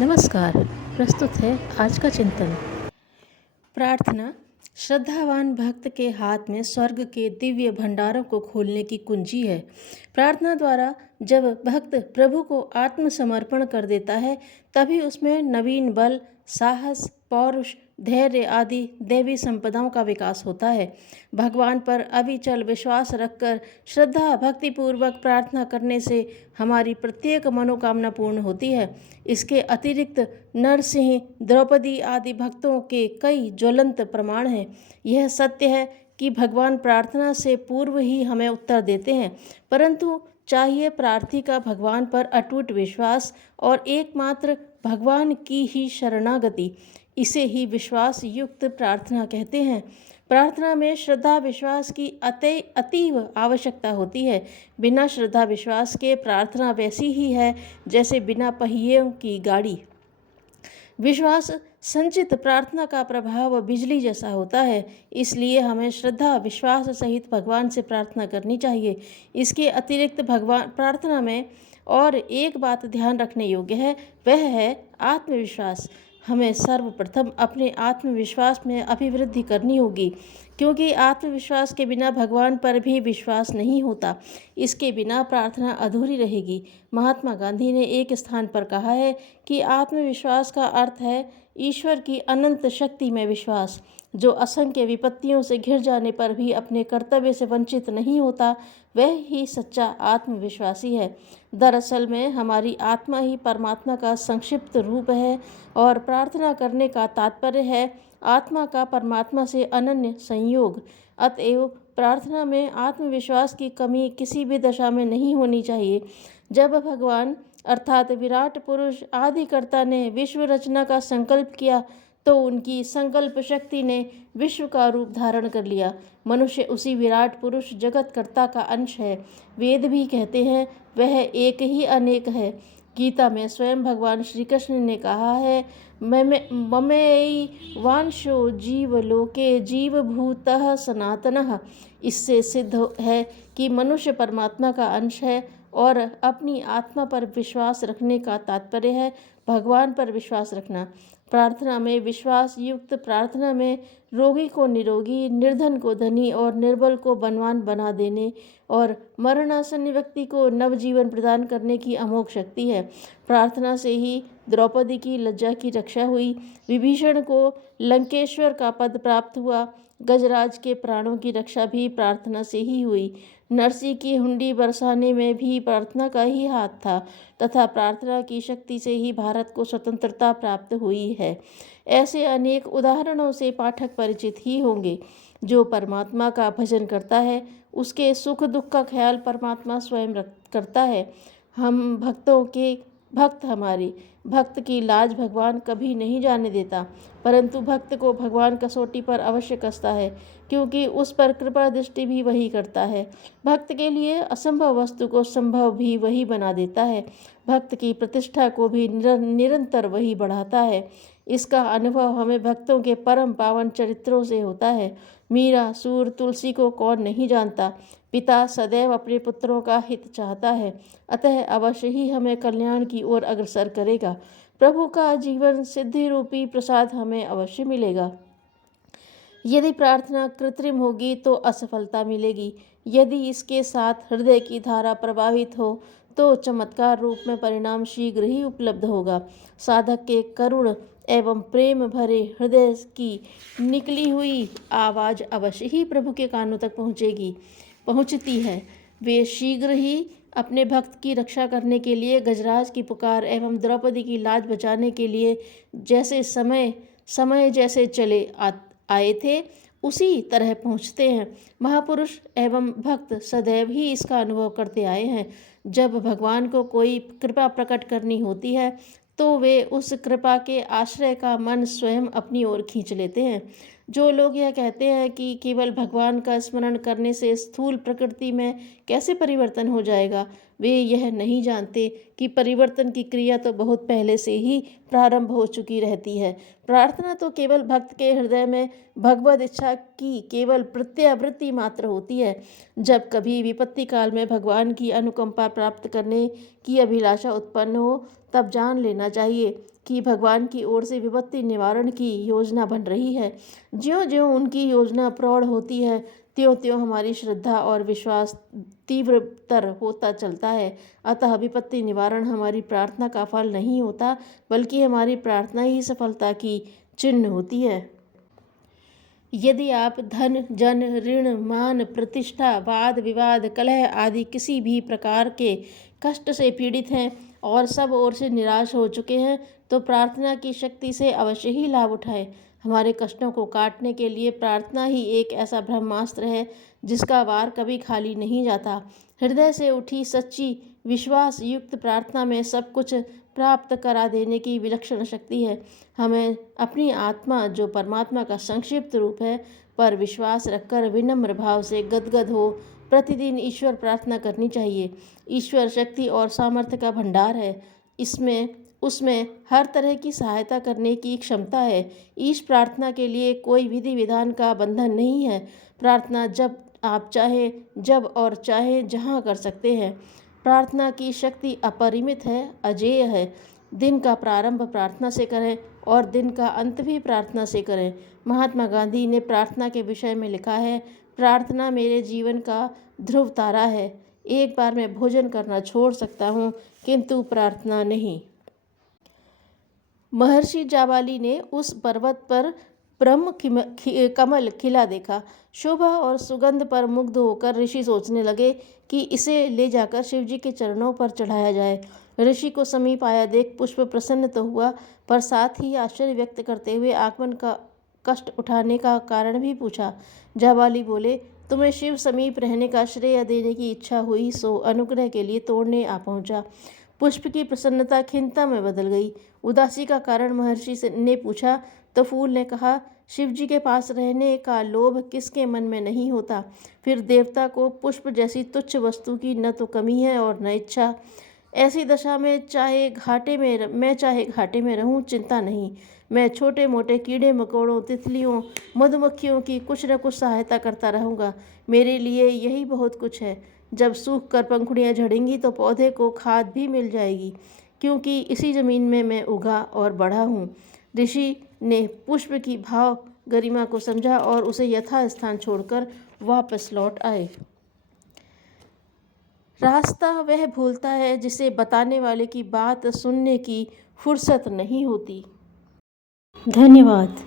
नमस्कार। प्रस्तुत है आज का चिंतन। प्रार्थना श्रद्धावान भक्त के हाथ में स्वर्ग के दिव्य भंडारों को खोलने की कुंजी है। प्रार्थना द्वारा जब भक्त प्रभु को आत्मसमर्पण कर देता है, तभी उसमें नवीन बल, साहस, पौरुष, धैर्य आदि दैवी संपदाओं का विकास होता है। भगवान पर अविचल विश्वास रखकर श्रद्धा भक्तिपूर्वक प्रार्थना करने से हमारी प्रत्येक मनोकामना पूर्ण होती है। इसके अतिरिक्त नरसिंह, द्रौपदी आदि भक्तों के कई ज्वलंत प्रमाण हैं। यह सत्य है कि भगवान प्रार्थना से पूर्व ही हमें उत्तर देते हैं, परंतु चाहिए प्रार्थी का भगवान पर अटूट विश्वास और एकमात्र भगवान की ही शरणागति। इसे ही विश्वास युक्त प्रार्थना कहते हैं। प्रार्थना में श्रद्धा विश्वास की अतीव आवश्यकता होती है। बिना श्रद्धा विश्वास के प्रार्थना वैसी ही है जैसे बिना पहियों की गाड़ी। विश्वास संचित प्रार्थना का प्रभाव बिजली जैसा होता है, इसलिए हमें श्रद्धा विश्वास सहित भगवान से प्रार्थना करनी चाहिए। इसके अतिरिक्त भगवान प्रार्थना में और एक बात ध्यान रखने योग्य है, वह है आत्मविश्वास। हमें सर्वप्रथम अपने आत्मविश्वास में अभिवृद्धि करनी होगी, क्योंकि आत्मविश्वास के बिना भगवान पर भी विश्वास नहीं होता। इसके बिना प्रार्थना अधूरी रहेगी। महात्मा गांधी ने एक स्थान पर कहा है कि आत्मविश्वास का अर्थ है ईश्वर की अनंत शक्ति में विश्वास। जो असंख्य विपत्तियों से घिर जाने पर भी अपने कर्तव्य से वंचित नहीं होता, वह ही सच्चा आत्मविश्वासी है। दरअसल में हमारी आत्मा ही परमात्मा का संक्षिप्त रूप है और प्रार्थना करने का तात्पर्य है आत्मा का परमात्मा से अनन्य संयोग। अतएव प्रार्थना में आत्मविश्वास की कमी किसी भी दशा में नहीं होनी चाहिए। जब भगवान अर्थात विराट पुरुष आदिकर्ता ने विश्व रचना का संकल्प किया, तो उनकी संकल्प शक्ति ने विश्व का रूप धारण कर लिया। मनुष्य उसी विराट पुरुष जगतकर्ता का अंश है। वेद भी कहते हैं वह एक ही अनेक है। गीता में स्वयं भगवान श्री कृष्ण ने कहा है, ममेई वांशो जीवलोके जीवभूतः सनातनः। इससे सिद्ध है कि मनुष्य परमात्मा का अंश है और अपनी आत्मा पर विश्वास रखने का तात्पर्य है भगवान पर विश्वास रखना। प्रार्थना में विश्वास युक्त प्रार्थना में रोगी को निरोगी, निर्धन को धनी और निर्बल को बलवान बना देने और मरणासन्न व्यक्ति को नवजीवन प्रदान करने की अमोघ शक्ति है। प्रार्थना से ही द्रौपदी की लज्जा की रक्षा हुई, विभीषण को लंकेश्वर का पद प्राप्त हुआ, गजराज के प्राणों की रक्षा भी प्रार्थना से ही हुई। नरसी की हुंडी बरसाने में भी प्रार्थना का ही हाथ था तथा प्रार्थना की शक्ति से ही भारत को स्वतंत्रता प्राप्त हुई है। ऐसे अनेक उदाहरणों से पाठक परिचित ही होंगे। जो परमात्मा का भजन करता है, उसके सुख दुख का ख्याल परमात्मा स्वयं करता है। हम भक्तों के भक्त हमारे भक्त की लाज भगवान कभी नहीं जाने देता, परंतु भक्त को भगवान कसौटी पर अवश्य कसता है, क्योंकि उस पर कृपा दृष्टि भी वही करता है। भक्त के लिए असंभव वस्तु को संभव भी वही बना देता है। भक्त की प्रतिष्ठा को भी निरंतर वही बढ़ाता है। इसका अनुभव हमें भक्तों के परम पावन चरित्रों से होता है। मीरा, सूर, तुलसी को कौन नहीं जानता। पिता सदैव अपने पुत्रों का हित चाहता है, अतः अवश्य ही हमें कल्याण की ओर अग्रसर करेगा। प्रभु का जीवन सिद्धि रूपी प्रसाद हमें अवश्य मिलेगा। यदि प्रार्थना कृत्रिम होगी तो असफलता मिलेगी। यदि इसके साथ हृदय की धारा प्रवाहित हो तो चमत्कार रूप में परिणाम शीघ्र ही उपलब्ध होगा। साधक के करुण एवं प्रेम भरे हृदय की निकली हुई आवाज़ अवश्य ही प्रभु के कानों तक पहुँचती है। वे शीघ्र ही अपने भक्त की रक्षा करने के लिए गजराज की पुकार एवं द्रौपदी की लाज बचाने के लिए जैसे समय जैसे चले आए थे, उसी तरह पहुँचते हैं। महापुरुष एवं भक्त सदैव ही इसका अनुभव करते आए हैं। जब भगवान को कोई कृपा प्रकट करनी होती है, तो वे उस कृपा के आश्रय का मन स्वयं अपनी ओर खींच लेते हैं। जो लोग यह कहते हैं कि केवल भगवान का स्मरण करने से स्थूल प्रकृति में कैसे परिवर्तन हो जाएगा, वे यह नहीं जानते कि परिवर्तन की क्रिया तो बहुत पहले से ही प्रारंभ हो चुकी रहती है। प्रार्थना तो केवल भक्त के हृदय में भगवद इच्छा की केवल प्रत्यावृत्ति मात्र होती है। जब कभी विपत्ति काल में भगवान की अनुकंपा प्राप्त करने की अभिलाषा उत्पन्न हो, तब जान लेना चाहिए कि भगवान की ओर से विपत्ति निवारण की योजना बन रही है। ज्यों-ज्यों उनकी योजना प्रौढ़ होती है, त्यों-त्यों हमारी श्रद्धा और विश्वास तीव्रतर होता चलता है। अतः विपत्ति निवारण हमारी प्रार्थना का फल नहीं होता, बल्कि हमारी प्रार्थना ही सफलता की चिन्ह होती है। यदि आप धन, जन, ऋण, मान, प्रतिष्ठा, वाद विवाद, कलह आदि किसी भी प्रकार के कष्ट से पीड़ित हैं और सब ओर से निराश हो चुके हैं, तो प्रार्थना की शक्ति से अवश्य ही लाभ उठाएं। हमारे कष्टों को काटने के लिए प्रार्थना ही एक ऐसा ब्रह्मास्त्र है जिसका वार कभी खाली नहीं जाता। हृदय से उठी सच्ची विश्वास युक्त प्रार्थना में सब कुछ प्राप्त करा देने की विलक्षण शक्ति है। हमें अपनी आत्मा, जो परमात्मा का संक्षिप्त रूप है, पर विश्वास रखकर विनम्र भाव से गदगद हो प्रतिदिन ईश्वर प्रार्थना करनी चाहिए। ईश्वर शक्ति और सामर्थ्य का भंडार है। उसमें हर तरह की सहायता करने की क्षमता है। ईश प्रार्थना के लिए कोई विधि विधान का बंधन नहीं है। प्रार्थना जब आप चाहें, जब और चाहें जहाँ कर सकते हैं। प्रार्थना की शक्ति अपरिमित है, अजेय है। दिन का प्रारंभ प्रार्थना से करें और दिन का अंत भी प्रार्थना से करें। महात्मा गांधी ने प्रार्थना के विषय में लिखा है, प्रार्थना मेरे जीवन का ध्रुव तारा है। एक बार मैं भोजन करना छोड़ सकता हूँ, किंतु प्रार्थना नहीं। महर्षि जाबाली ने उस पर्वत पर ब्रह्म कमल खिला देखा। शोभा और सुगंध पर मुग्ध होकर ऋषि सोचने लगे कि इसे ले जाकर शिवजी के चरणों पर चढ़ाया जाए। ऋषि को समीप आया देख पुष्प प्रसन्न तो हुआ, पर साथ ही आश्चर्य व्यक्त करते हुए आगमन का कष्ट उठाने का कारण भी पूछा। जाबाली बोले, तुम्हें शिव समीप रहने का श्रेय देने की इच्छा हुई, सो अनुग्रह के लिए तोड़ने आ पहुंचा। पुष्प की प्रसन्नता खिन्नता में बदल गई। उदासी का कारण महर्षि ने पूछा तो फूल ने कहा, शिवजी के पास रहने का लोभ किसके मन में नहीं होता। फिर देवता को पुष्प जैसी तुच्छ वस्तु की न तो कमी है और न इच्छा। ऐसी दशा में चाहे घाटे में रहूं, चिंता नहीं। मैं छोटे मोटे कीड़े मकोड़ों, तितलियों, मधुमक्खियों की कुछ न कुछ सहायता करता रहूँगा। मेरे लिए यही बहुत कुछ है। जब सूख कर पंखुड़ियाँ झड़ेंगी तो पौधे को खाद भी मिल जाएगी, क्योंकि इसी ज़मीन में मैं उगा और बढ़ा हूँ। ऋषि ने पुष्प की भाव गरिमा को समझा और उसे यथास्थान छोड़कर वापस लौट आए। रास्ता वह भूलता है जिसे बताने वाले की बात सुनने की फुर्सत नहीं होती। धन्यवाद।